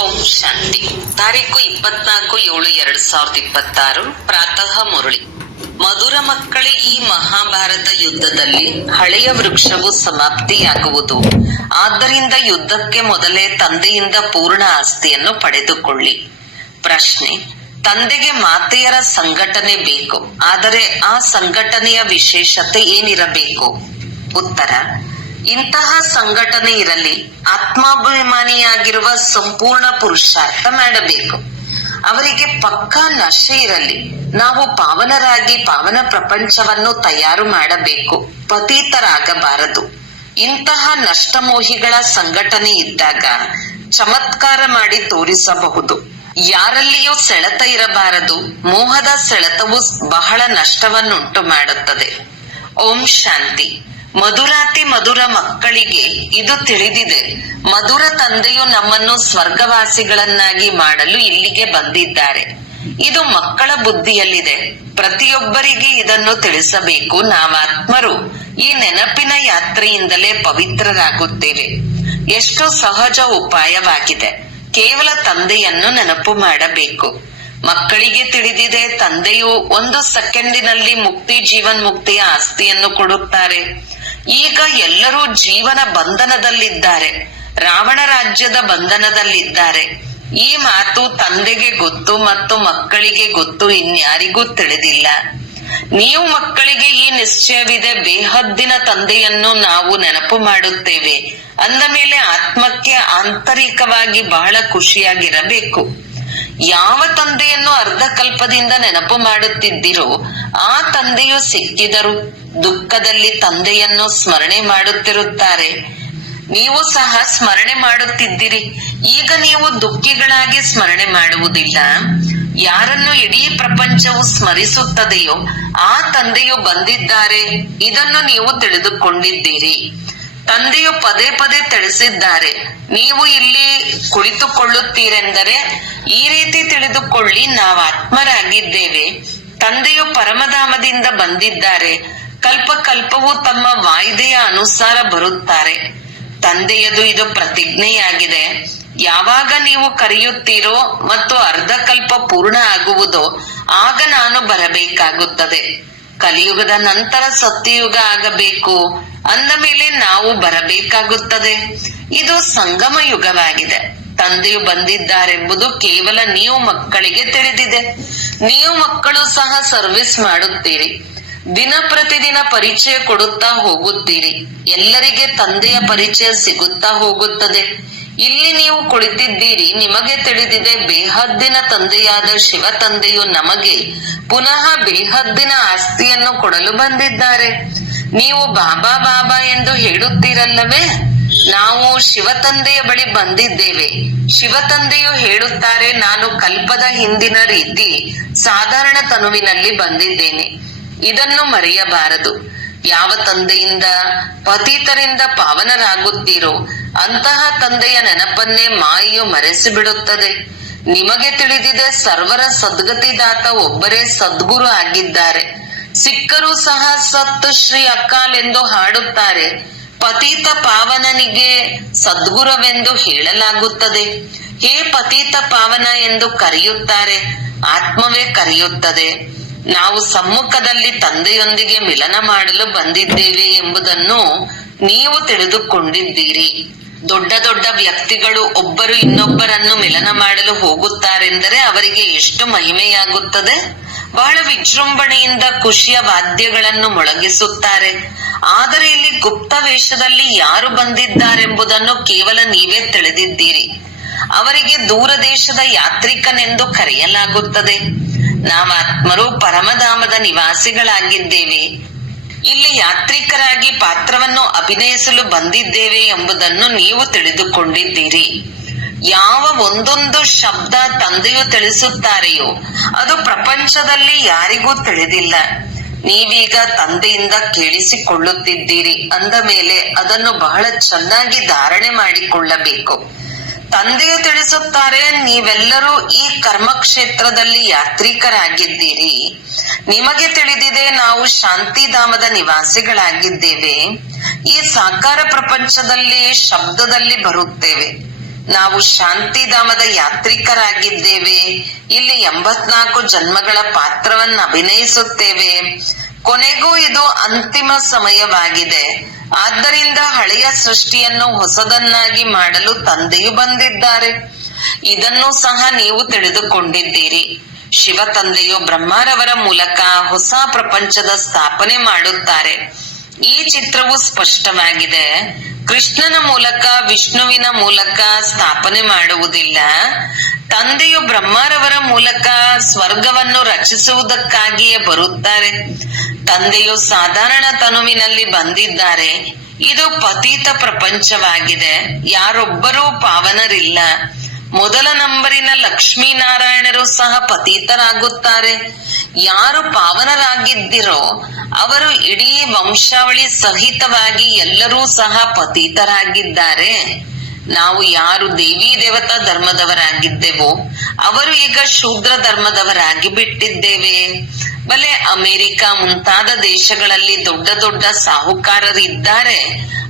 ಓಂ ಶಾಂತಿ. ತಾರೀಕು 24/7/2026 ಪ್ರಾತಃ ಮುರಳಿ. ಮಧುರ ಮಕ್ಕಳೇ, ಈ ಮಹಾಭಾರತ ಯುದ್ಧದಲ್ಲಿ ಹಳೆಯ ವೃಕ್ಷವು ಸಮಾಪ್ತಿಯಾಗುವುದು. ಆದ್ದರಿಂದ ಯುದ್ಧಕ್ಕೆ ಮೊದಲೇ ತಂದೆಯಿಂದ ಪೂರ್ಣ ಆಸ್ತಿಯನ್ನು ಪಡೆದುಕೊಳ್ಳಿ. ಪ್ರಶ್ನೆ: ತಂದೆಗೆ ಮಾತೆಯರ ಸಂಘಟನೆ ಬೇಕು, ಆದರೆ ಆ ಸಂಘಟನೆಯ ವಿಶೇಷತೆ ಏನಿರಬೇಕು? ಉತ್ತರ: ಇಂತಹ ಸಂಘಟನೆ ಇರಲಿ. ಆತ್ಮಾಭಿಮಾನಿಯಾಗಿರುವ ಸಂಪೂರ್ಣ ಪುರುಷಾರ್ಥ ಮಾಡಬೇಕು. ಅವರಿಗೆ ಪಕ್ಕಾ ನಶೆ ಇರಲಿ. ನಾವು ಪಾವನರಾಗಿ ಪಾವನ ಪ್ರಪಂಚವನ್ನು ತಯಾರು ಮಾಡಬೇಕು, ಪತೀತರಾಗಬಾರದು. ಇಂತಹ ನಷ್ಟಮೋಹಿಗಳ ಸಂಘಟನೆ ಇದ್ದಾಗ ಚಮತ್ಕಾರ ಮಾಡಿ ತೋರಿಸಬಹುದು. ಯಾರಲ್ಲಿಯೂ ಸೆಳೆತ ಇರಬಾರದು. ಮೋಹದ ಸೆಳೆತವು ಬಹಳ ನಷ್ಟವನ್ನುಂಟು ಮಾಡುತ್ತದೆ. ಓಂ ಶಾಂತಿ. ಮಧುರಾತಿ ಮಧುರ ಮಕ್ಕಳಿಗೆ ಇದು ತಿಳಿದಿದೆ. ಮಧುರ ತಂದೆಯು ನಮ್ಮನ್ನು ಸ್ವರ್ಗವಾಸಿಗಳನ್ನಾಗಿ ಮಾಡಲು ಇಲ್ಲಿಗೆ ಬಂದಿದ್ದಾರೆ. ಇದು ಮಕ್ಕಳ ಬುದ್ಧಿಯಲ್ಲಿದೆ. ಪ್ರತಿಯೊಬ್ಬರಿಗೆ ಇದನ್ನು ತಿಳಿಸಬೇಕು. ನಾವಾತ್ಮರು ಈ ನೆನಪಿನ ಯಾತ್ರೆಯಿಂದಲೇ ಪವಿತ್ರರಾಗುತ್ತೇವೆ. ಎಷ್ಟು ಸಹಜ ಉಪಾಯವಾಗಿದೆ. ಕೇವಲ ತಂದೆಯನ್ನು ನೆನಪು ಮಾಡಬೇಕು. ಮಕ್ಕಳಿಗೆ ತಿಳಿದಿದೆ, ತಂದೆಯು 1 ಸೆಕೆಂಡಿನಲ್ಲಿ ಮುಕ್ತಿ, ಜೀವನ್ಮುಕ್ತಿಯ ಆಸ್ತಿಯನ್ನು ಕೊಡುತ್ತಾರೆ. ಈಗ ಎಲ್ಲರೂ ಜೀವನ ಬಂಧನದಲ್ಲಿದ್ದಾರೆ, ರಾವಣ ರಾಜ್ಯದ ಬಂಧನದಲ್ಲಿದ್ದಾರೆ. ಈ ಮಾತು ತಂದೆಗೆ ಗೊತ್ತು ಮತ್ತು ಮಕ್ಕಳಿಗೆ ಗೊತ್ತು, ಇನ್ಯಾರಿಗೂ ತಿಳಿದಿಲ್ಲ. ನೀವು ಮಕ್ಕಳಿಗೆ ಈ ನಿಶ್ಚಯವಿದೆ, ಬೇಹದ್ದಿನ ತಂದೆಯನ್ನು ನಾವು ನೆನಪು ಮಾಡುತ್ತೇವೆ ಅಂದ ಮೇಲೆ ಆತ್ಮಕ್ಕೆ ಆಂತರಿಕವಾಗಿ ಬಹಳ ಖುಷಿಯಾಗಿರಬೇಕು. ಯಾವ ತಂದೆಯನ್ನು ಅರ್ಧ ಕಲ್ಪದಿಂದ ನೆನಪು ಮಾಡುತ್ತಿದ್ದಿರೋ ಆ ತಂದೆಯು ಸಿಕ್ಕಿದರು ದುಃಖದಲ್ಲಿ ತಂದೆಯನ್ನು ಸ್ಮರಣೆ ಮಾಡುತ್ತಿರುತ್ತಾರೆ. ನೀವು ಸಹ ಸ್ಮರಣೆ ಮಾಡುತ್ತಿದ್ದಿರಿ. ಈಗ ನೀವು ದುಃಖಿಗಳಾಗಿ ಸ್ಮರಣೆ ಮಾಡುವುದಿಲ್ಲ. ಯಾರನ್ನು ಇಡೀ ಪ್ರಪಂಚವು ಸ್ಮರಿಸುತ್ತದೆಯೋ ಆ ತಂದೆಯು ಬಂದಿದ್ದಾರೆ. ಇದನ್ನು ನೀವು ತಿಳಿದುಕೊಂಡಿದ್ದೀರಿ. ತಂದೆಯು ಪದೇ ಪದೇ ತಿಳಿಸಿದ್ದಾರೆ, ನೀವು ಇಲ್ಲಿ ಕುಳಿತುಕೊಳ್ಳುತ್ತೀರೆಂದರೆ ಈ ರೀತಿ ತಿಳಿದುಕೊಳ್ಳಿ, ನಾವು ಆತ್ಮರಾಗಿದ್ದೇವೆ. ತಂದೆಯು ಪರಮಧಾಮದಿಂದ ಬಂದಿದ್ದಾರೆ. ಕಲ್ಪ ಕಲ್ಪವೂ ತಮ್ಮ ವಾಯ್ದೆಯ ಅನುಸಾರ ಬರುತ್ತಾರೆ. ತಂದೆಯದು ಇದು ಪ್ರತಿಜ್ಞೆಯಾಗಿದೆ. ಯಾವಾಗ ನೀವು ಕರೆಯುತ್ತೀರೋ ಮತ್ತು ಅರ್ಧ ಕಲ್ಪ ಪೂರ್ಣ ಆಗುವುದೋ ಆಗ ನಾನು ಬರಬೇಕಾಗುತ್ತದೆ. ಕಲಿಯುಗದ ನಂತರ ಸತ್ಯಯುಗ ಆಗಬೇಕು ಅಂದ ಮೇಲೆ ನಾವು ಬರಬೇಕಾಗುತ್ತದೆ. ಇದು ಸಂಗಮ ಯುಗವಾಗಿದೆ. ತಂದೆಯು ಬಂದಿದ್ದಾರೆಂಬುದು ಕೇವಲ ನೀವು ಮಕ್ಕಳಿಗೆ ತಿಳಿದಿದೆ. ನೀವು ಮಕ್ಕಳು ಸಹ ಸರ್ವಿಸ್ ಮಾಡುತ್ತೀರಿ. ದಿನ ಪ್ರತಿದಿನ ಪರಿಚಯ ಕೊಡುತ್ತಾ ಹೋಗುತ್ತೀರಿ. ಎಲ್ಲರಿಗೆ ತಂದೆಯ ಪರಿಚಯ ಸಿಗುತ್ತಾ ಹೋಗುತ್ತದೆ. ಇಲ್ಲಿ ನೀವು ಕುಳಿತಿದ್ದೀರಿ. ನಿಮಗೆ ತಿಳಿದಿದೆ, ಬೇಹದ್ದಿನ ತಂದೆಯಾದ ಶಿವ ತಂದೆಯು ನಮಗೆ ಪುನಃ ಬೇಹದ್ದಿನ ಆಸ್ತಿಯನ್ನು ಕೊಡಲು ಬಂದಿದ್ದಾರೆ. ನೀವು ಬಾಬಾ ಬಾಬಾ ಎಂದು ಹೇಳುತ್ತೀರಲ್ಲವೇ? ನಾವು ಶಿವ ತಂದೆಯ ಬಳಿ ಬಂದಿದ್ದೇವೆ. ಶಿವ ತಂದೆಯು ಹೇಳುತ್ತಾರೆ, ನಾನು ಕಲ್ಪದ ಹಿಂದಿನ ರೀತಿ ಸಾಧಾರಣ ತನುವಿನಲ್ಲಿ ಬಂದಿದ್ದೇನೆ. ಇದನ್ನು ಮರೆಯಬಾರದು. ಯಾವ ತಂದೆಯಿಂದ ಪತಿತರಿಂದ ಪಾವನರಾಗುತ್ತೀರೋ ಅಂತಹ ತಂದೆಯ ನೆನಪನ್ನೇ ಮಾಯೆಯು ಮರೆಸಿ ಬಿಡುತ್ತದೆ. ನಿಮಗೆ ತಿಳಿದಿದೆ, ಸರ್ವರ ಸದ್ಗತಿದಾತ ಒಬ್ಬರೇ ಸದ್ಗುರು ಆಗಿದ್ದಾರೆ. ಸಿಕ್ಕರೂ ಸಹ ಸತ್ ಶ್ರೀ ಅಕಾಲ್ ಎಂದು ಹಾಡುತ್ತಾರೆ. ಪತೀತ ಪಾವನನಿಗೆ ಸದ್ಗುರುವೆಂದು ಹೇಳಲಾಗುತ್ತದೆ. ಹೇ ಪತೀತ ಪಾವನ ಎಂದು ಕರೆಯುತ್ತಾರೆ. ಆತ್ಮವೇ ಕರೆಯುತ್ತದೆ. ನಾವು ಸಮ್ಮುಖದಲ್ಲಿ ತಂದೆಯೊಂದಿಗೆ ಮಿಲನ ಮಾಡಲು ಬಂದಿದ್ದೇವೆ ಎಂಬುದನ್ನು ನೀವು ತಿಳಿದುಕೊಂಡಿದ್ದೀರಿ. ದೊಡ್ಡ ದೊಡ್ಡ ವ್ಯಕ್ತಿಗಳು ಒಬ್ಬರು ಇನ್ನೊಬ್ಬರನ್ನು ಮಿಲನ ಮಾಡಲು ಹೋಗುತ್ತಾರೆಂದರೆ ಅವರಿಗೆ ಎಷ್ಟು ಮಹಿಮೆಯಾಗುತ್ತದೆ. ಬಹಳ ವಿಜೃಂಭಣೆಯಿಂದ ಖುಷಿಯ ವಾದ್ಯಗಳನ್ನು ಮೊಳಗಿಸುತ್ತಾರೆ. ಆದರೆ ಇಲ್ಲಿ ಗುಪ್ತ ವೇಷದಲ್ಲಿ ಯಾರು ಬಂದಿದ್ದಾರೆಂಬುದನ್ನು ಕೇವಲ ನೀವೇ ತಿಳಿದಿದ್ದೀರಿ. ಅವರಿಗೆ ದೂರ ದೇಶದ ಯಾತ್ರಿಕನೆಂದು ಕರೆಯಲಾಗುತ್ತದೆ. ನಾವಾತ್ಮರು ಪರಮಧಾಮದ ನಿವಾಸಿಗಳಾಗಿದ್ದೇವೆ. ಇಲ್ಲಿ ಯಾತ್ರಿಕರಾಗಿ ಪಾತ್ರವನ್ನು ಅಭಿನಯಿಸಲು ಬಂದಿದ್ದೇವೆ ಎಂಬುದನ್ನು ನೀವು ತಿಳಿದುಕೊಂಡಿದ್ದೀರಿ. ಯಾವ ಒಂದೊಂದು ಶಬ್ದ ತಂದೆಯು ತಿಳಿಸುತ್ತಾರೆಯೋ ಅದು ಪ್ರಪಂಚದಲ್ಲಿ ಯಾರಿಗೂ ತಿಳಿದಿಲ್ಲ. ನೀವೀಗ ತಂದೆಯಿಂದ ಕೇಳಿಸಿಕೊಳ್ಳುತ್ತಿದ್ದೀರಿ ಅಂದ ಮೇಲೆ ಅದನ್ನು ಬಹಳ ಚೆನ್ನಾಗಿ ಧಾರಣೆ ಮಾಡಿಕೊಳ್ಳಬೇಕು. ತಂದೆಯು ತಿಳಿಸುತ್ತಾರೆ, ನೀವೆಲ್ಲರೂ ಈ ಕರ್ಮಕ್ಷೇತ್ರದಲ್ಲಿ ಯಾತ್ರಿಕರಾಗಿದ್ದೀರಿ. ನಿಮಗೆ ತಿಳಿದಿದೆ, ನಾವು ಶಾಂತಿಧಾಮದ ನಿವಾಸಿಗಳಾಗಿದ್ದೇವೆ. ಈ ಸಾಕಾರ ಪ್ರಪಂಚದಲ್ಲಿ ಶಬ್ದದಲ್ಲಿ ಬರುತ್ತೇವೆ. ನಾವು ಶಾಂತಿಧಾಮದ ಯಾತ್ರಿಕರಾಗಿದ್ದೇವೆ. ಇಲ್ಲಿ 84 ಜನ್ಮಗಳ ಪಾತ್ರವನ್ನು ಅಭಿನಯಿಸುತ್ತೇವೆ. ಕೊನೆಗೂ ಇದು ಅಂತಿಮ ಸಮಯವಾಗಿದೆ. ಆದ್ದರಿಂದ ಹಳೆಯ ಸೃಷ್ಟಿಯನ್ನು ಹೊಸದನ್ನಾಗಿ ಮಾಡಲು ತಂದೆಯು ಬಂದಿದ್ದಾರೆ. ಇದನ್ನು ಸಹ ನೀವು ತಿಳಿದುಕೊಂಡಿದ್ದೀರಿ. ಶಿವ ತಂದೆಯು ಬ್ರಹ್ಮರವರ ಮೂಲಕ ಹೊಸ ಪ್ರಪಂಚದ ಸ್ಥಾಪನೆ ಮಾಡುತ್ತಾರೆ. ಈ ಚಿತ್ರವು ಸ್ಪಷ್ಟವಾಗಿದೆ. ಕೃಷ್ಣನ ಮೂಲಕ, ವಿಷ್ಣುವಿನ ಮೂಲಕ ಸ್ಥಾಪನೆ ಮಾಡುವುದಿಲ್ಲ. ತಂದೆಯು ಬ್ರಹ್ಮರವರ ಮೂಲಕ ಸ್ವರ್ಗವನ್ನು ರಚಿಸುವುದಕ್ಕಾಗಿಯೇ ಬರುತ್ತಾರೆ. ತಂದೆಯು ಸಾಧಾರಣ ತನುವಿನಲ್ಲಿ ಬಂದಿದ್ದಾರೆ. ಇದು ಪತೀತ ಪ್ರಪಂಚವಾಗಿದೆ. ಯಾರೊಬ್ಬರೂ ಪಾವನರಿಲ್ಲ. ಮೊದಲ ನಂಬರಿನ ಲಕ್ಷ್ಮೀನಾರಾಯಣರು ಸಹ ಪತೀತರಾಗುತ್ತಾರೆ. ಯಾರು ಪಾವನರಾಗಿದ್ದಿರೋ ಅವರು ಇಡೀ ವಂಶಾವಳಿ ಸಹಿತವಾಗಿ ಎಲ್ಲರೂ ಸಹ ಪತೀತರಾಗಿದ್ದಾರೆ. ನಾವು ಯಾರು ದೇವಿ ದೇವತಾ ಧರ್ಮದವರಾಗಿದ್ದೆವೋ ಅವರು ಈಗ ಶೂದ್ರ ಧರ್ಮದವರಾಗಿ ಬಿಟ್ಟಿದ್ದೇವೆ. ಬಲೆ ಅಮೆರಿಕ ಮುಂತಾದ ದೇಶಗಳಲ್ಲಿ ದೊಡ್ಡ ದೊಡ್ಡ ಸಾಹುಕಾರರಿದ್ದಾರೆ.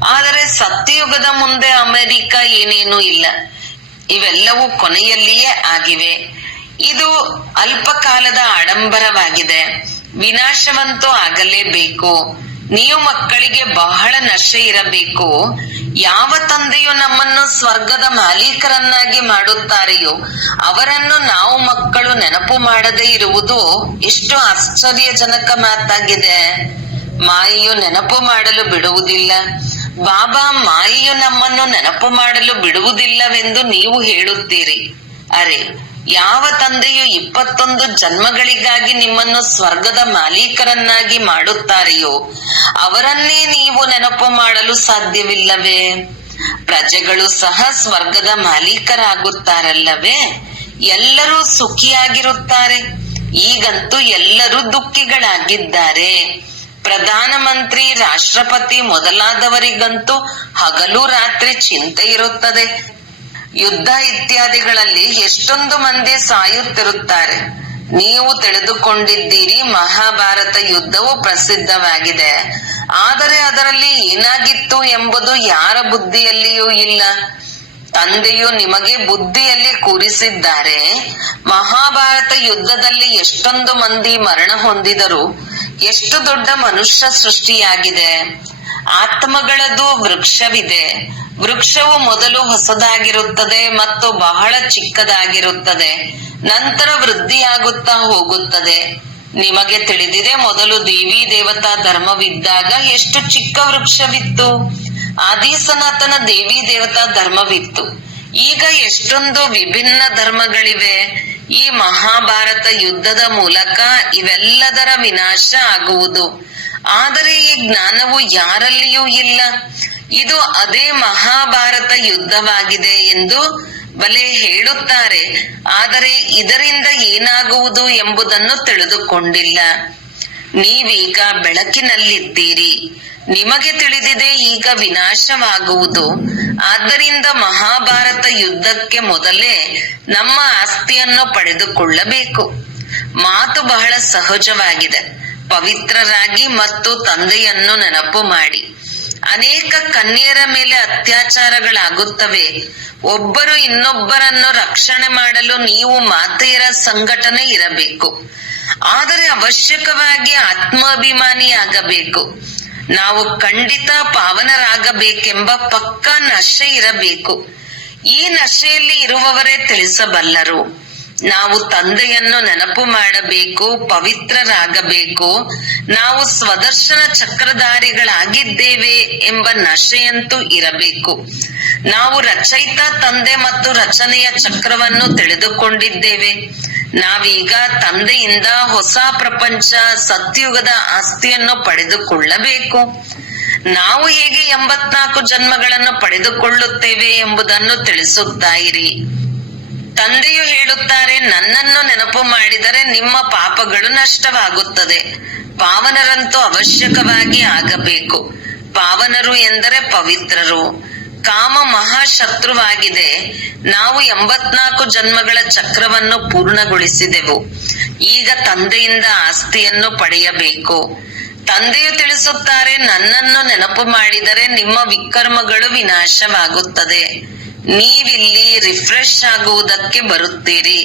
ಆದರೆ ಸತ್ಯಯುಗದ ಮುಂದೆ ಅಮೆರಿಕ ಏನೇನೂ ಇಲ್ಲ. ಇವೆಲ್ಲವೂ ಕೊನೆಯಲ್ಲಿಯೇ ಆಗಿವೆ. ಇದು ಅಲ್ಪ ಕಾಲದ ಆಡಂಬರವಾಗಿದೆ. ವಿನಾಶವಂತೂ ಆಗಲೇಬೇಕು. ನೀವು ಮಕ್ಕಳಿಗೆ ಬಹಳ ನಶೆ ಇರಬೇಕು. ಯಾವ ತಂದೆಯು ನಮ್ಮನ್ನು ಸ್ವರ್ಗದ ಮಾಲೀಕರನ್ನಾಗಿ ಮಾಡುತ್ತಾರೆಯೋ ಅವರನ್ನು ನಾವು ಮಕ್ಕಳು ನೆನಪು ಮಾಡದೇ ಇರುವುದು ಎಷ್ಟು ಆಶ್ಚರ್ಯಜನಕ ಮಾತಾಗಿದೆ. ಮಾಯೆಯು ನೆನಪು ಮಾಡಲು ಬಿಡುವುದಿಲ್ಲ. ಬಾಬಾ ಮಾಯೆಯು ನಮ್ಮನ್ನು ನೆನಪು ಮಾಡಲು ಬಿಡುವುದಿಲ್ಲವೆಂದು ನೀವು ಹೇಳುತ್ತೀರಿ. ಅರೆ, ಯಾವ ತಂದೆಯು 21 ಜನ್ಮಗಳಿಗಾಗಿ ನಿಮ್ಮನ್ನು ಸ್ವರ್ಗದ ಮಾಲೀಕರನ್ನಾಗಿ ಮಾಡುತ್ತಾರೆಯೋ ಅವರನ್ನೇ ನೀವು ನೆನಪು ಮಾಡಲು ಸಾಧ್ಯವಿಲ್ಲವೇ? ಪ್ರಜೆಗಳು ಸಹ ಸ್ವರ್ಗದ ಮಾಲೀಕರಾಗುತ್ತಾರಲ್ಲವೇ? ಎಲ್ಲರೂ ಸುಖಿಯಾಗಿರುತ್ತಾರೆ. ಈಗಂತೂ ಎಲ್ಲರೂ ದುಃಖಿಗಳಾಗಿದ್ದಾರೆ. ಪ್ರಧಾನಮಂತ್ರಿ, ರಾಷ್ಟ್ರಪತಿ ಮೊದಲಾದವರಿಗಂತೂ ಹಗಲು ರಾತ್ರಿ ಚಿಂತೆ ಇರುತ್ತದೆ. ಯುದ್ಧ ಇತ್ಯಾದಿಗಳಲ್ಲಿ ಎಷ್ಟೊಂದು ಮಂದಿ ಸಾಯುತ್ತಿರುತ್ತಾರೆ. ನೀವು ತಿಳಿದುಕೊಂಡಿದ್ದೀರಿ, ಮಹಾಭಾರತ ಯುದ್ಧವು ಪ್ರಸಿದ್ಧವಾಗಿದೆ. ಆದರೆ ಅದರಲ್ಲಿ ಏನಾಗಿತ್ತು ಎಂಬುದು ಯಾರ ಬುದ್ಧಿಯಲ್ಲಿಯೂ ಇಲ್ಲ. ತಂದೆಯು ನಿಮಗೆ ಬುದ್ಧಿಯಲ್ಲಿ ಕೂರಿಸಿದ್ದಾರೆ. ಮಹಾಭಾರತ ಯುದ್ಧದಲ್ಲಿ ಎಷ್ಟೊಂದು ಮಂದಿ ಮರಣ ಹೊಂದಿದರು. ಎಷ್ಟು ದೊಡ್ಡ ಮನುಷ್ಯ ಸೃಷ್ಟಿಯಾಗಿದೆ. ಆತ್ಮಗಳದು ವೃಕ್ಷವಿದೆ. ವೃಕ್ಷವು ಮೊದಲು ಹೊಸದಾಗಿರುತ್ತದೆ ಮತ್ತು ಬಹಳ ಚಿಕ್ಕದಾಗಿರುತ್ತದೆ. ನಂತರ ವೃದ್ಧಿಯಾಗುತ್ತಾ ಹೋಗುತ್ತದೆ. ನಿಮಗೆ ತಿಳಿದಿದೆ, ಮೊದಲು ದೇವಿ ದೇವತಾ ಧರ್ಮವಿದ್ದಾಗ ಎಷ್ಟು ಚಿಕ್ಕ ವೃಕ್ಷವಿತ್ತು. ಆದಿ ಸನಾತನ ದೇವಿ ದೇವತಾ ಧರ್ಮವಿತ್ತು. ಈಗ ಎಷ್ಟೊಂದು ವಿಭಿನ್ನ ಧರ್ಮಗಳಿವೆ. ಈ ಮಹಾಭಾರತ ಯುದ್ಧದ ಮೂಲಕ ಇವೆಲ್ಲದರ ವಿನಾಶ ಆಗುವುದು. ಆದರೆ ಈ ಜ್ಞಾನವು ಯಾರಲ್ಲಿಯೂ ಇಲ್ಲ. ಇದು ಅದೇ ಮಹಾಭಾರತ ಯುದ್ಧವಾಗಿದೆ ಎಂದು ಬಲೆ ಹೇಳುತ್ತಾರೆ. ಆದರೆ ಇದರಿಂದ ಏನಾಗುವುದು ಎಂಬುದನ್ನು ತಿಳಿದುಕೊಂಡಿಲ್ಲ. ನೀವೀಗ ಬೆಳಕಿನಲ್ಲಿದ್ದೀರಿ. ನಿಮಗೆ ತಿಳಿದಿದೆ ಈಗ ವಿನಾಶವಾಗುವುದು. ಆದ್ದರಿಂದ ಮಹಾಭಾರತ ಯುದ್ಧಕ್ಕೆ ಮೊದಲೇ ನಮ್ಮ ಆಸ್ತಿಯನ್ನು ಪಡೆದುಕೊಳ್ಳಬೇಕು. ಮಾತು ಬಹಳ ಸಹಜವಾಗಿದೆ. ಪವಿತ್ರರಾಗಿ ಮತ್ತು ತಂದೆಯನ್ನು ನೆನಪು ಮಾಡಿ. ಅನೇಕ ಕನ್ಯೆಯರ ಮೇಲೆ ಅತ್ಯಾಚಾರಗಳಾಗುತ್ತವೆ. ಒಬ್ಬರು ಇನ್ನೊಬ್ಬರನ್ನು ರಕ್ಷಣೆ ಮಾಡಲು ನೀವು ಮಾತೆಯರ ಸಂಘಟನೆ ಇರಬೇಕು. ಆದರೆ ಅವಶ್ಯಕವಾಗಿ ಆತ್ಮಾಭಿಮಾನಿಯಾಗಬೇಕು. ನಾವು ಖಂಡಿತ ಪಾವನರಾಗಬೇಕೆಂಬ ಪಕ್ಕಾ ನಶೆ ಇರಬೇಕು. ಈ ನಶೆಯಲ್ಲಿ ಇರುವವರೇ ತಿಳಿಸಬಲ್ಲರು. ನಾವು ತಂದೆಯನ್ನು ನೆನಪು ಮಾಡಬೇಕು, ಪವಿತ್ರರಾಗಬೇಕು. ನಾವು ಸ್ವದರ್ಶನ ಚಕ್ರಧಾರಿಗಳಾಗಿದ್ದೇವೆ ಎಂಬ ನಶೆಯಂತೂ ಇರಬೇಕು. ನಾವು ರಚಯಿತ ತಂದೆ ಮತ್ತು ರಚನೆಯ ಚಕ್ರವನ್ನು ತಿಳಿದುಕೊಂಡಿದ್ದೇವೆ. ನಾವೀಗ ತಂದೆಯಿಂದ ಹೊಸ ಪ್ರಪಂಚ, ಸತ್ಯುಗದ ಆಸ್ತಿಯನ್ನು ಪಡೆದುಕೊಳ್ಳಬೇಕು. ನಾವು ಹೇಗೆ 84 ಜನ್ಮಗಳನ್ನು ಪಡೆದುಕೊಳ್ಳುತ್ತೇವೆ ಎಂಬುದನ್ನು ತಿಳಿಸುತ್ತಾ ಇರಿ. ತಂದೆಯು ಹೇಳುತ್ತಾರೆ, ನನ್ನನ್ನು ನೆನಪು ಮಾಡಿದರೆ ನಿಮ್ಮ ಪಾಪಗಳು ನಷ್ಟವಾಗುತ್ತದೆ. ಪಾವನರಂತೂ ಅವಶ್ಯಕವಾಗಿ ಆಗಬೇಕು. ಪಾವನರು ಎಂದರೆ ಪವಿತ್ರರು. ಕಾಮ ಮಹಾಶತ್ರುವಾಗಿದೆ. ನಾವು 84 ಜನ್ಮಗಳ ಚಕ್ರವನ್ನು ಪೂರ್ಣಗೊಳಿಸಿದೆವು. ಈಗ ತಂದೆಯಿಂದ ಆಸ್ತಿಯನ್ನು ಪಡೆಯಬೇಕು. ತಂದೆಯು ತಿಳಿಸುತ್ತಾರೆ, ನನ್ನನ್ನು ನೆನಪು ಮಾಡಿದರೆ ನಿಮ್ಮ ವಿಕರ್ಮಗಳು ವಿನಾಶವಾಗುತ್ತದೆ. ನೀವಿಲ್ಲಿ ರಿಫ್ರೆಶ್ ಆಗುವುದಕ್ಕೆ ಬರುತ್ತೀರಿ.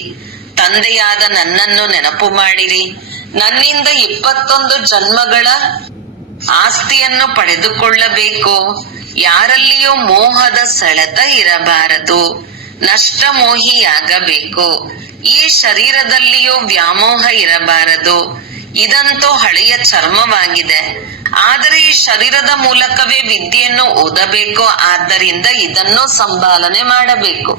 ತಂದೆಯಾದ ನನ್ನನ್ನು ನೆನಪು ಮಾಡಿರಿ. ನನ್ನಿಂದ 21 ಜನ್ಮಗಳ ಆಸ್ತಿಯನ್ನು ಪಡೆದುಕೊಳ್ಳಬೇಕು. ಯಾರಲ್ಲಿಯೂ ಮೋಹದ ಸೆಳೆತ ಇರಬಾರದು. ನಷ್ಟ ಮೋಹಿಯಾಗಬೇಕು. ಈ ಶರೀರದಲ್ಲಿಯೂ ವ್ಯಾಮೋಹ ಇರಬಾರದು. ಇದಂತೂ ಹಳೆಯ ಚರ್ಮವಾಗಿದೆ. ಆದರೆ ಈ ಶರೀರದ ಮೂಲಕವೇ ವಿದ್ಯೆಯನ್ನು ಓದಬೇಕು. ಆದ್ದರಿಂದ ಇದನ್ನು ಸಂಪಾಲನೆ ಮಾಡಬೇಕು.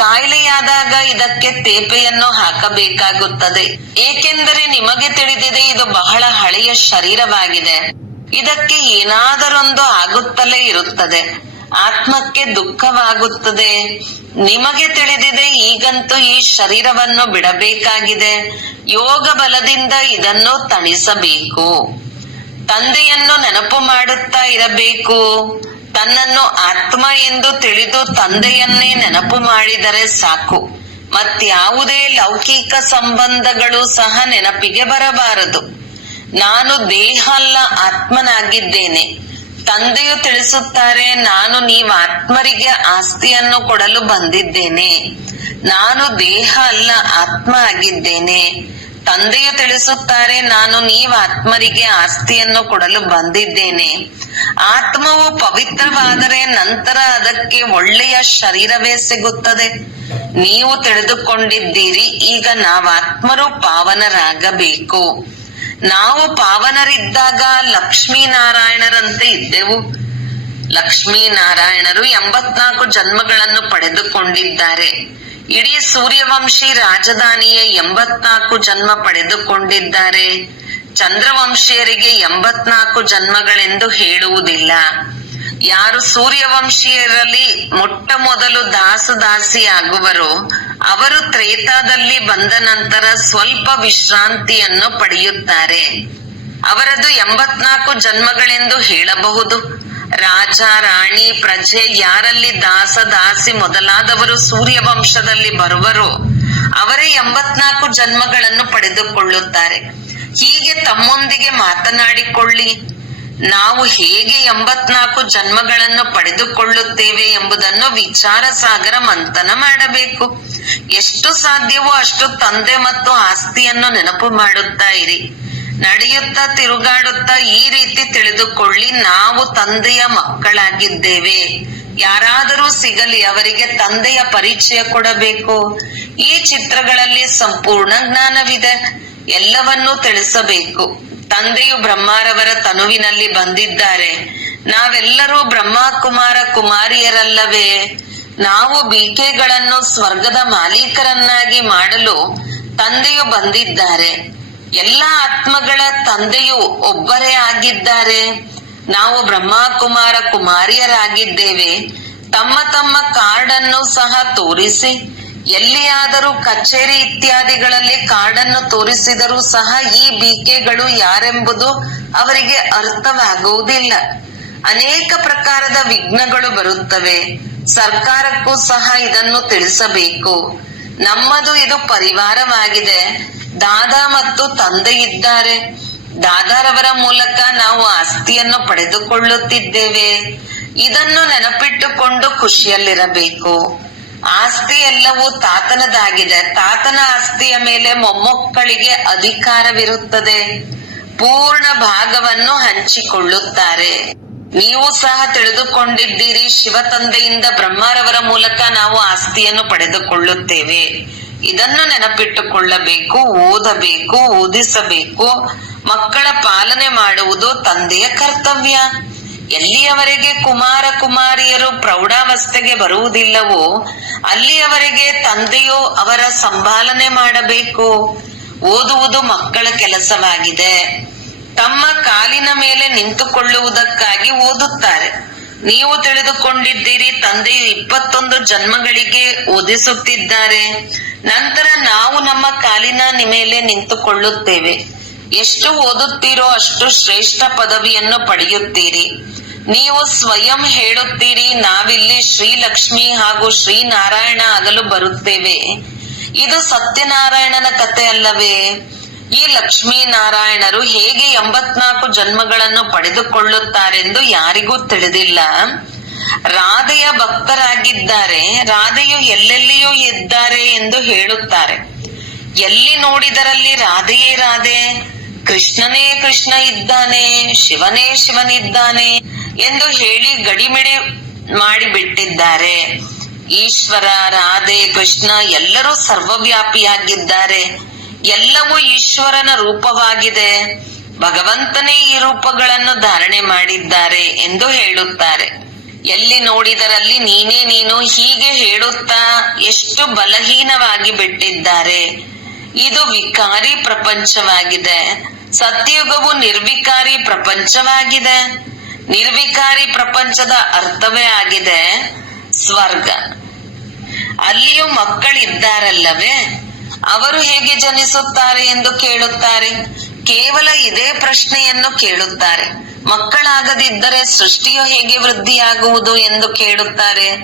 ಕಾಯಿಲೆಯಾದಾಗ ಇದಕ್ಕೆ ತೇಪೆಯನ್ನು ಹಾಕಬೇಕಾಗುತ್ತದೆ. ಏಕೆಂದರೆ ನಿಮಗೆ ತಿಳಿದಿದೆ, ಇದು ಬಹಳ ಹಳೆಯ ಶರೀರವಾಗಿದೆ. ಇದಕ್ಕೆ ಏನಾದರೊಂದು ಆಗುತ್ತಲೇ ಇರುತ್ತದೆ. ಆತ್ಮಕ್ಕೆ ದುಃಖವಾಗುತ್ತದೆ. ನಿಮಗೆ ತಿಳಿದಿದೆ, ಈಗಂತೂ ಈ ಶರೀರವನ್ನು ಬಿಡಬೇಕಾಗಿದೆ. ಯೋಗ ಬಲದಿಂದ ಇದನ್ನು ತಣಿಸಬೇಕು. ತಂದೆಯನ್ನು ನೆನಪು ಮಾಡುತ್ತಾ ಇರಬೇಕು. ತನ್ನನ್ನು ಆತ್ಮ ಎಂದು ತಿಳಿದು ತಂದೆಯನ್ನೇ ನೆನಪು ಮಾಡಿದರೆ ಸಾಕು. ಮತ್ಯಾವುದೇ ಲೌಕಿಕ ಸಂಬಂಧಗಳು ಸಹ ನೆನಪಿಗೆ ಬರಬಾರದು. ನಾನು ದೇಹ ಅಲ್ಲ, ಆತ್ಮನಾಗಿದ್ದೇನೆ. ತಂದೆಯು ತಿಳಿಸುತ್ತಾರೆ, ನಾನು ನೀವು ಆತ್ಮರಿಗೆ ಆಸ್ತಿಯನ್ನು ಕೊಡಲು ಬಂದಿದ್ದೇನೆ. ನಾನು ದೇಹ ಅಲ್ಲ, ಆತ್ಮ ಆಗಿದ್ದೇನೆ. ತಂದೆಯು ತಿಳಿಸುತ್ತಾರೆ, ನಾನು ನೀವು ಆತ್ಮರಿಗೆ ಆಸ್ತಿಯನ್ನು ಕೊಡಲು ಬಂದಿದ್ದೇನೆ. ಆತ್ಮವು ಪವಿತ್ರವಾದರೆ ನಂತರ ಅದಕ್ಕೆ ಒಳ್ಳೆಯ ಶರೀರವೇ ಸಿಗುತ್ತದೆ. ನೀವು ತಿಳಿದುಕೊಂಡಿದ್ದೀರಿ, ಈಗ ನಾವಾತ್ಮರು ಪಾವನರಾಗಬೇಕು. ನಾವು ಪಾವನರಿದ್ದಾಗ ಲಕ್ಷ್ಮೀನಾರಾಯಣರಂತೆ ಇದ್ದೆವು. ಲಕ್ಷ್ಮೀನಾರಾಯಣರು 84 ಜನ್ಮಗಳನ್ನು ಪಡೆದುಕೊಂಡಿದ್ದಾರೆ. ಇಡೀ ಸೂರ್ಯವಂಶಿ ರಾಜಧಾನಿಯ 84 ಜನ್ಮ ಪಡೆದುಕೊಂಡಿದ್ದಾರೆ. ಚಂದ್ರವಂಶೀಯರಿಗೆ 84 ಜನ್ಮಗಳೆಂದು ಹೇಳುವುದಿಲ್ಲ. ಯಾರು ಸೂರ್ಯವಂಶೀಯರಲ್ಲಿ ಮೊಟ್ಟ ಮೊದಲು ದಾಸಿ ಆಗುವರೋ ಅವರು ತ್ರೇತಾದಲ್ಲಿ ಬಂದ ನಂತರ ಸ್ವಲ್ಪ ವಿಶ್ರಾಂತಿಯನ್ನು ಪಡೆಯುತ್ತಾರೆ. ಅವರದು 84 ಜನ್ಮಗಳೆಂದು ಹೇಳಬಹುದು. ರಾಜ, ರಾಣಿ, ಪ್ರಜೆ ಯಾರಲ್ಲಿ ದಾಸಿ ಮೊದಲಾದವರು ಸೂರ್ಯವಂಶದಲ್ಲಿ ಬರುವರೋ ಅವರೇ 84 ಜನ್ಮಗಳನ್ನು ಪಡೆದುಕೊಳ್ಳುತ್ತಾರೆ. ಹೀಗೆ ತಮ್ಮೊಂದಿಗೆ ಮಾತನಾಡಿಕೊಳ್ಳಿ. ನಾವು ಹೇಗೆ 84 ಜನ್ಮಗಳನ್ನು ಪಡೆದುಕೊಳ್ಳುತ್ತೇವೆ ಎಂಬುದನ್ನು ವಿಚಾರ ಸಾಗರ ಮಂಥನ ಮಾಡಬೇಕು. ಎಷ್ಟು ಸಾಧ್ಯವೋ ಅಷ್ಟು ತಂದೆ ಮತ್ತು ಆಸ್ತಿಯನ್ನು ನೆನಪು ಮಾಡುತ್ತಾ ಇರಿ. ನಡೆಯುತ್ತಾ ತಿರುಗಾಡುತ್ತಾ ಈ ರೀತಿ ತಿಳಿದುಕೊಳ್ಳಿ, ನಾವು ತಂದೆಯ ಮಕ್ಕಳಾಗಿದ್ದೇವೆ. ಯಾರಾದರೂ ಸಿಗಲಿ, ಅವರಿಗೆ ತಂದೆಯ ಪರಿಚಯ ಕೊಡಬೇಕು. ಈ ಚಿತ್ರಗಳಲ್ಲಿ ಸಂಪೂರ್ಣ ಜ್ಞಾನವಿದೆ. ಎಲ್ಲವನ್ನೂ ತಿಳಿಸಬೇಕು. ತಂದೆಯು ಬ್ರಹ್ಮಾರವರ ತನುವಿನಲ್ಲಿ ಬಂದಿದ್ದಾರೆ. ನಾವೆಲ್ಲರೂ ಬ್ರಹ್ಮ ಕುಮಾರ ಕುಮಾರಿಯರಲ್ಲವೇ? ನಾವು ಬಿಕೆಗಳನ್ನು ಸ್ವರ್ಗದ ಮಾಲೀಕರನ್ನಾಗಿ ಮಾಡಲು ತಂದೆಯು ಬಂದಿದ್ದಾರೆ. ಎಲ್ಲ ಆತ್ಮಗಳ ತಂದೆಯು ಒಬ್ಬರೇ ಆಗಿದ್ದಾರೆ. ನಾವು ಬ್ರಹ್ಮ ಕುಮಾರ ಕುಮಾರಿಯರಾಗಿದ್ದೇವೆ. ತಮ್ಮ ತಮ್ಮ ಕಾರ್ಡ್ ಅನ್ನು ಸಹ ತೋರಿಸಿ. ಎಲ್ಲಿಯಾದರೂ ಕಚೇರಿ ಇತ್ಯಾದಿಗಳಲ್ಲಿ ಕಾರ್ಡನ್ನು ತೋರಿಸಿದರೂ ಸಹ ಈ ಬಿಕೆಗಳು ಯಾರೆಂಬುದು ಅವರಿಗೆ ಅರ್ಥವಾಗುವುದಿಲ್ಲ. ಅನೇಕ ಪ್ರಕಾರದ ವಿಘ್ನಗಳು ಬರುತ್ತವೆ. ಸರ್ಕಾರಕ್ಕೂ ಸಹ ಇದನ್ನು ತಿಳಿಸಬೇಕು. ನಮ್ಮದು ಇದು ಪರಿವಾರವಾಗಿದೆ. ದಾದಾ ಮತ್ತು ತಂದೆ ಇದ್ದಾರೆ. ದಾದಾರವರ ಮೂಲಕ ನಾವು ಆಸ್ತಿಯನ್ನು ಪಡೆದುಕೊಳ್ಳುತ್ತಿದ್ದೇವೆ. ಇದನ್ನು ನೆನಪಿಟ್ಟುಕೊಂಡು ಖುಷಿಯಲ್ಲಿರಬೇಕು. ಆಸ್ತಿ ಎಲ್ಲವೂ ತಾತನದಾಗಿದೆ. ತಾತನ ಆಸ್ತಿಯ ಮೇಲೆ ಮೊಮ್ಮಕ್ಕಳಿಗೆ ಅಧಿಕಾರವಿರುತ್ತದೆ. ಪೂರ್ಣ ಭಾಗವನ್ನು ಹಂಚಿಕೊಳ್ಳುತ್ತಾರೆ. ನೀವು ಸಹ ತಿಳಿದುಕೊಂಡಿದ್ದೀರಿ, ಶಿವ ತಂದೆಯಿಂದ ಬ್ರಹ್ಮರವರ ಮೂಲಕ ನಾವು ಆಸ್ತಿಯನ್ನು ಪಡೆದುಕೊಳ್ಳುತ್ತೇವೆ. ಇದನ್ನು ನೆನಪಿಟ್ಟುಕೊಳ್ಳಬೇಕು. ಓದಬೇಕು, ಓದಿಸಬೇಕು. ಮಕ್ಕಳ ಪಾಲನೆ ಮಾಡುವುದು ತಂದೆಯ ಕರ್ತವ್ಯ. ಎಲ್ಲಿಯವರೆಗೆ ಕುಮಾರ ಕುಮಾರಿಯರು ಪ್ರೌಢಾವಸ್ಥೆಗೆ ಬರುವುದಿಲ್ಲವೋ ಅಲ್ಲಿಯವರೆಗೆ ತಂದೆಯು ಅವರ ಸಂಭಾಲನೆ ಮಾಡಬೇಕು. ಓದುವುದು ಮಕ್ಕಳ ಕೆಲಸವಾಗಿದೆ. ತಮ್ಮ ಕಾಲಿನ ಮೇಲೆ ನಿಂತುಕೊಳ್ಳುವುದಕ್ಕಾಗಿ ಓದುತ್ತಾರೆ. ನೀವು ತಿಳಿದುಕೊಂಡಿದ್ದೀರಿ, ತಂದೆಯು 21 ಜನ್ಮಗಳಿಗೆ ಓದಿಸುತ್ತಿದ್ದಾರೆ. ನಂತರ ನಾವು ನಮ್ಮ ಕಾಲಿನ ಮೇಲೆ ನಿಂತುಕೊಳ್ಳುತ್ತೇವೆ. ಎಷ್ಟು ಓದುತ್ತೀರೋ ಅಷ್ಟು ಶ್ರೇಷ್ಠ ಪದವಿಯನ್ನು ಪಡೆಯುತ್ತೀರಿ. ನೀವು ಸ್ವಯಂ ಹೇಳುತ್ತೀರಿ, ನಾವಿಲ್ಲಿ ಶ್ರೀಲಕ್ಷ್ಮಿ ಹಾಗೂ ಶ್ರೀನಾರಾಯಣ ಆಗಲು ಬರುತ್ತೇವೆ. ಇದು ಸತ್ಯನಾರಾಯಣನ ಕಥೆ ಅಲ್ಲವೇ? ಈ ಲಕ್ಷ್ಮೀನಾರಾಯಣರು ಹೇಗೆ 84 ಜನ್ಮಗಳನ್ನು ಪಡೆದುಕೊಳ್ಳುತ್ತಾರೆಂದು ಯಾರಿಗೂ ತಿಳಿದಿಲ್ಲ. ರಾಧೆಯ ಭಕ್ತರಾಗಿದ್ದಾರೆ. ರಾಧೆಯು ಎಲ್ಲೆಲ್ಲಿಯೂ ಇದ್ದಾರೆ ಎಂದು ಹೇಳುತ್ತಾರೆ. ಎಲ್ಲಿ ನೋಡಿದರಲ್ಲಿ ರಾಧೆಯೇ ರಾಧೆ, ಕೃಷ್ಣನೇ ಕೃಷ್ಣ ಇದ್ದಾನೆ, ಶಿವನೇ ಶಿವನಿದ್ದಾನೆ ಎಂದು ಹೇಳಿ ಗಡಿಮಿಡಿ ಮಾಡಿಬಿಟ್ಟಿದ್ದಾರೆ. ಈಶ್ವರ, ರಾಧೆ, ಕೃಷ್ಣ ಎಲ್ಲರೂ ಸರ್ವವ್ಯಾಪಿಯಾಗಿದ್ದಾರೆ. ಎಲ್ಲವೂ ಈಶ್ವರನ ರೂಪವಾಗಿದೆ. ಭಗವಂತನೇ ಈ ರೂಪಗಳನ್ನು ಧಾರಣೆ ಮಾಡಿದ್ದಾರೆ ಎಂದು ಹೇಳುತ್ತಾರೆ. ಎಲ್ಲಿ ನೋಡಿದರಲ್ಲಿ ನೀನೇ ನೀನು ಹೀಗೆ ಹೇಳುತ್ತಾ ಎಷ್ಟು ಬಲಹೀನವಾಗಿ ಬಿಟ್ಟಿದ್ದಾರೆ. ಇದು ವಿಕಾರಿ ಪ್ರಪಂಚವಾಗಿದೆ. ಸತ್ಯಯುಗವು ನಿರ್ವಿಕಾರಿ ಪ್ರಪಂಚವಾಗಿದೆ. ನಿರ್ವಿಕಾರಿ ಪ್ರಪಂಚದ ಅರ್ಥವೇ ಆಗಿದೆ ಸ್ವರ್ಗ. ಅಲ್ಲಿಯೂ ಮಕ್ಕಳಿದ್ದಾರಲ್ಲವೇ, ಅವರು ಹೇಗೆ ಜನಿಸುತ್ತಾರೆ ಎಂದು ಕೇಳುತ್ತಾರೆ. ಕೇವಲ ಇದೇ ಪ್ರಶ್ನೆಯನ್ನು ಕೇಳುತ್ತಾರೆ. ಮಕ್ಕಳಾಗದಿದ್ದರೆ ಸೃಷ್ಟಿಯು ಹೇಗೆ ವೃದ್ಧಿಯಾಗುವುದು ಎಂದು ಕೇಳುತ್ತಾರೆ.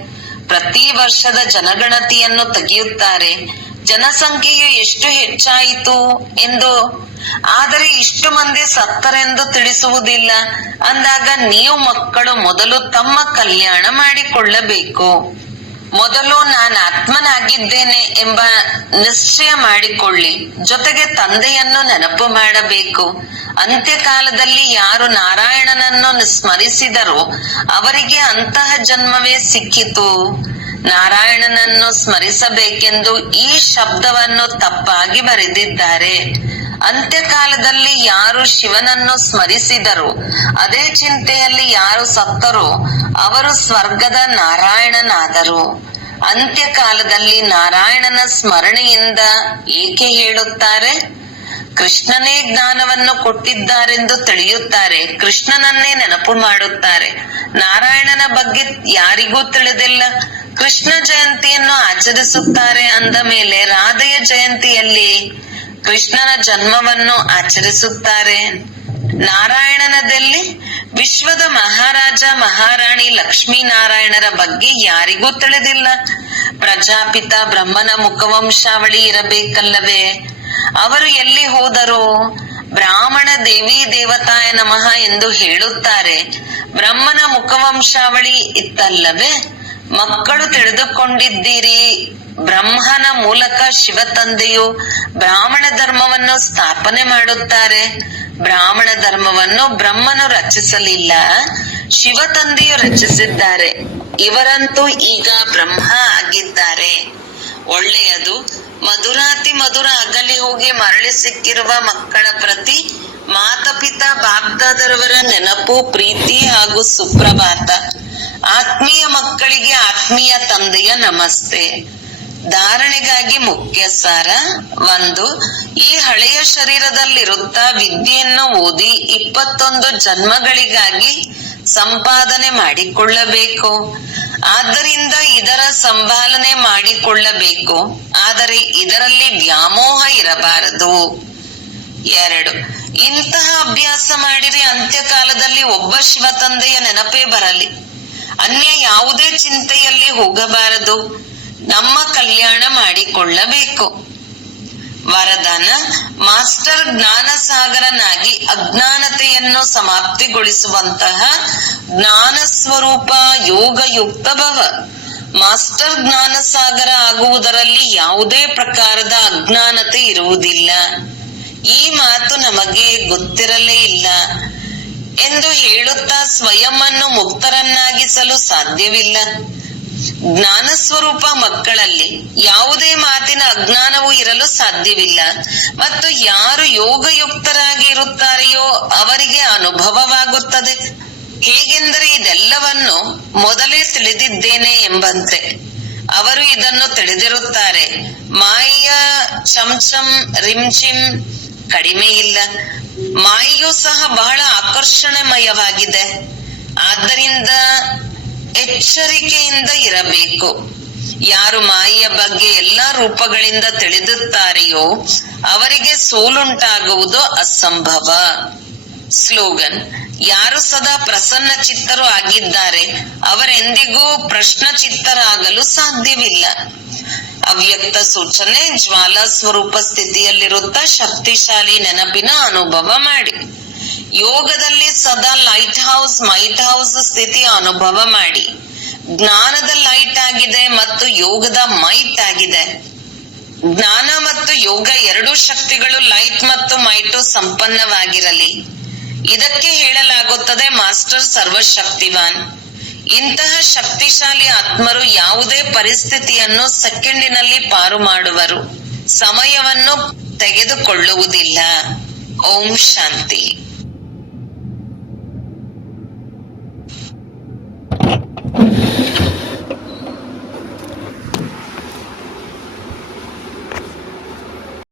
ಪ್ರತಿ ವರ್ಷದ ಜನಗಣತಿಯನ್ನು ತೆಗೆಯುತ್ತಾರೆ. ಜನಸಂಖ್ಯೆಯು ಎಷ್ಟು ಹೆಚ್ಚಾಯಿತು ಎಂದು. ಆದರೆ ಇಷ್ಟು ಮಂದಿ ಸತ್ತರೆಂದು ತಿಳಿಸುವುದಿಲ್ಲ. ಅಂದಾಗ ನೀವು ಮಕ್ಕಳು ಮೊದಲು ತಮ್ಮ ಕಲ್ಯಾಣ ಮಾಡಿಕೊಳ್ಳಬೇಕು. ಮೊದಲು ನಾನು ಆತ್ಮನಾಗಿದ್ದೇನೆ ಎಂಬ ನಿಶ್ಚಯ ಮಾಡಿಕೊಳ್ಳಿ. ಜೊತೆಗೆ ತಂದೆಯನ್ನು ನೆನಪು ಮಾಡಬೇಕು. ಅಂತ್ಯಕಾಲದಲ್ಲಿ ಯಾರು ನಾರಾಯಣನನ್ನು ಸ್ಮರಿಸಿದರೋ ಅವರಿಗೆ ಅಂತಹ ಜನ್ಮವೇ ಸಿಕ್ಕಿತು. ನಾರಾಯಣನನ್ನು ಸ್ಮರಿಸಬೇಕೆಂದು ಈ ಶಬ್ದವನ್ನು ತಪ್ಪಾಗಿ ಬರೆದಿದ್ದಾರೆ. ಅಂತ್ಯಕಾಲದಲ್ಲಿ ಯಾರು ಶಿವನನ್ನು ಸ್ಮರಿಸಿದರೋ, ಅದೇ ಚಿಂತೆಯಲ್ಲಿ ಯಾರು ಸತ್ತರೋ ಅವರು ಸ್ವರ್ಗದ ನಾರಾಯಣನಾದರು. ಅಂತ್ಯಕಾಲದಲ್ಲಿ ನಾರಾಯಣನ ಸ್ಮರಣೆಯಿಂದ ಏಕೆ ಹೇಳುತ್ತಾರೆ? ಕೃಷ್ಣನೇ ಜ್ಞಾನವನ್ನು ಕೊಟ್ಟಿದ್ದಾರೆಂದು ತಿಳಿಯುತ್ತಾರೆ. ಕೃಷ್ಣನನ್ನೇ ನೆನಪು ಮಾಡುತ್ತಾರೆ. ನಾರಾಯಣನ ಬಗ್ಗೆ ಯಾರಿಗೂ ತಿಳಿದಿಲ್ಲ. ಕೃಷ್ಣ ಜಯಂತಿಯನ್ನು ಆಚರಿಸುತ್ತಾರೆ ಅಂದ ಮೇಲೆ ರಾಧೆಯ ಜಯಂತಿಯಲ್ಲಿ ಕೃಷ್ಣನ ಜನ್ಮವನ್ನು ಆಚರಿಸುತ್ತಾರೆ. ನಾರಾಯಣನದಲ್ಲಿ ವಿಶ್ವದ ಮಹಾರಾಜ ಮಹಾರಾಣಿ ಲಕ್ಷ್ಮೀನಾರಾಯಣರ ಬಗ್ಗೆ ಯಾರಿಗೂ ತಿಳಿದಿಲ್ಲ. ಪ್ರಜಾಪಿತ ಬ್ರಹ್ಮನ ಮುಖವಂಶಾವಳಿ ಇರಬೇಕಲ್ಲವೇ? ಅವರು ಎಲ್ಲಿ ಹೋದರು? ಬ್ರಾಹ್ಮಣ ದೇವಿ ದೇವತಾಯ ನಮಃ ಎಂದು ಹೇಳುತ್ತಾರೆ. ಬ್ರಹ್ಮನ ಮುಖವಂಶಾವಳಿ ಇತ್ತಲ್ಲವೇ? ಮಕ್ಕಳು ತಿಳಿದುಕೊಂಡಿದ್ದೀರಿ. ಬ್ರಹ್ಮನ ಮೂಲಕ ಶಿವ ತಂದೆಯು ಬ್ರಾಹ್ಮಣ ಧರ್ಮವನ್ನು ಸ್ಥಾಪನೆ ಮಾಡುತ್ತಾರೆ. ಬ್ರಾಹ್ಮಣ ಧರ್ಮವನ್ನು ಬ್ರಹ್ಮನು ರಚಿಸಲಿಲ್ಲ, ಶಿವ ತಂದೆಯು ರಚಿಸಿದ್ದಾರೆ. ಇವರಂತೂ ಈಗ ಬ್ರಹ್ಮ ಆಗಿದ್ದಾರೆ. ಒಳ್ಳೆಯದು. ಮಧುರಾತಿ ಮಧುರ ಅಗಲಿ ಹೋಗಿ ಮರಳಿ ಸಿಕ್ಕಿರುವ ಮಕ್ಕಳ ಪ್ರತಿ ಮಾತಪಿತಾ ಬಾಪ್ದಾದರವರ ನೆನಪು, ಪ್ರೀತಿ ಹಾಗೂ ಸುಪ್ರಭಾತ. ಆತ್ಮೀಯ ಮಕ್ಕಳಿಗೆ ಆತ್ಮೀಯ ತಂದೆಯ ನಮಸ್ತೆ. ಧಾರಣೆಗಾಗಿ ಮುಖ್ಯ ಸಾರ. 1. ಈ ಹಳೆಯ ಶರೀರದಲ್ಲಿರುತ್ತಾ ವಿದ್ಯೆಯನ್ನು ಓದಿ 21 ಜನ್ಮಗಳಿಗಾಗಿ ಸಂಪಾದನೆ ಮಾಡಿಕೊಳ್ಳಬೇಕು. ಆದ್ದರಿಂದ ಇದರ ಸಂಭಾಲನೆ ಮಾಡಿಕೊಳ್ಳಬೇಕು. ಆದರೆ ಇದರಲ್ಲಿ ವ್ಯಾಮೋಹ ಇರಬಾರದು. 2. ಇಂತಹ ಅಭ್ಯಾಸ ಮಾಡಿರಿ. ಅಂತ್ಯಕಾಲದಲ್ಲಿ ಒಬ್ಬ ಶಿವ ತಂದೆಯ ನೆನಪೇ ಬರಲಿ. ಅನ್ಯ ಯಾವುದೇ ಚಿಂತೆಯಲ್ಲಿ ಹೋಗಬಾರದು. ನಮ್ಮ ಕಲ್ಯಾಣ ಮಾಡಿಕೊಳ್ಳಬೇಕು. ವರದಾನ. ಮಾಸ್ಟರ್ ಜ್ಞಾನ ಸಾಗರನಾಗಿ ಅಜ್ಞಾನತೆಯನ್ನು ಸಮಾಪ್ತಿಗೊಳಿಸುವಂತಹ ಜ್ಞಾನ ಸ್ವರೂಪ ಯೋಗಯುಕ್ತ ಭವ. ಮಾಸ್ಟರ್ ಜ್ಞಾನ ಸಾಗರ ಆಗುವುದರಲ್ಲಿ ಯಾವುದೇ ಪ್ರಕಾರದ ಅಜ್ಞಾನತೆ ಇರುವುದಿಲ್ಲ. ಈ ಮಾತು ನಮಗೆ ಗೊತ್ತಿರಲೇ ಇಲ್ಲ ಎಂದು ಹೇಳುತ್ತಾ ಸ್ವಯಂವನ್ನು ಮುಕ್ತರನ್ನಾಗಿಸಲು ಸಾಧ್ಯವಿಲ್ಲ. ಜ್ಞಾನ ಸ್ವರೂಪ ಮಕ್ಕಳಲ್ಲಿ ಯಾವುದೇ ಮಾತಿನ ಅಜ್ಞಾನವೂ ಇರಲು ಸಾಧ್ಯವಿಲ್ಲ. ಮತ್ತು ಯಾರು ಯೋಗಯುಕ್ತರಾಗಿ ಇರುತ್ತಾರೆಯೋ ಅವರಿಗೆ ಅನುಭವವಾಗುತ್ತದೆ. ಹೇಗೆಂದರೆ ಇದೆಲ್ಲವನ್ನು ಮೊದಲೇ ತಿಳಿದಿದ್ದೇನೆ ಎಂಬಂತೆ ಅವರು ಇದನ್ನು ತಿಳಿದಿರುತ್ತಾರೆ. ಮಾಯೆಯ ಚಂಚಂ ರಿಂಚಿಂ ಕಡಿಮೆ ಇಲ್ಲ. ಮಾಯೆಯೂ ಸಹ ಬಹಳ ಆಕರ್ಷಣೆಮಯವಾಗಿದೆ. ಆದ್ದರಿಂದ ಎಚ್ಚರಿಕೆಯಿಂದ ಇರಬೇಕು. ಯಾರು ಮಾಯೆಯ ಬಗ್ಗೆ ಎಲ್ಲಾ ರೂಪಗಳಿಂದ ತಿಳಿದುತ್ತಾರೆಯೋ ಅವರಿಗೆ ಸೋಲುಂಟಾಗುವುದು ಅಸಂಭವ. ಸ್ಲೋಗನ್. ಯಾರು ಸದಾ ಪ್ರಸನ್ನ ಚಿತ್ತರು ಆಗಿದ್ದಾರೆ ಅವರೆಂದಿಗೂ ಪ್ರಶ್ನ ಚಿತ್ತರಾಗಲು ಸಾಧ್ಯವಿಲ್ಲ. ಅವ್ಯಕ್ತ ಸೂಚನೆ. ಜ್ವಾಲಾ ಸ್ವರೂಪ ಸ್ಥಿತಿಯಲ್ಲಿರುತ್ತಾ ಶಕ್ತಿಶಾಲಿ ನೆನಪಿನ ಅನುಭವ ಮಾಡಿ. ಯೋಗದಲ್ಲಿ ಸದಾ ಲೈಟ್ ಹೌಸ್ ಮೈಟ್ ಹೌಸ್ ಸ್ಥಿತಿಯ ಅನುಭವ ಮಾಡಿ. ಜ್ಞಾನದ ಲೈಟ್ ಆಗಿದೆ ಮತ್ತು ಯೋಗದ ಮೈಟ್ ಆಗಿದೆ. ಜ್ಞಾನ ಮತ್ತು ಯೋಗ ಎರಡೂ ಶಕ್ತಿಗಳು ಲೈಟ್ ಮತ್ತು ಮೈಟು ಸಂಪನ್ನವಾಗಿರಲಿ. ಇದಕ್ಕೆ ಹೇಳಲಾಗುತ್ತದೆ ಮಾಸ್ಟರ್ ಸರ್ವಶಕ್ತಿವಾನ್. ಇಂತಹ ಶಕ್ತಿಶಾಲಿ ಆತ್ಮರು ಯಾವುದೇ ಪರಿಸ್ಥಿತಿಯನ್ನು ಸೆಕೆಂಡಿನಲ್ಲಿ ಪಾರು ಮಾಡುವರು, ಸಮಯವನ್ನು ತೆಗೆದುಕೊಳ್ಳುವುದಿಲ್ಲ. ಓಂ ಶಾಂತಿ.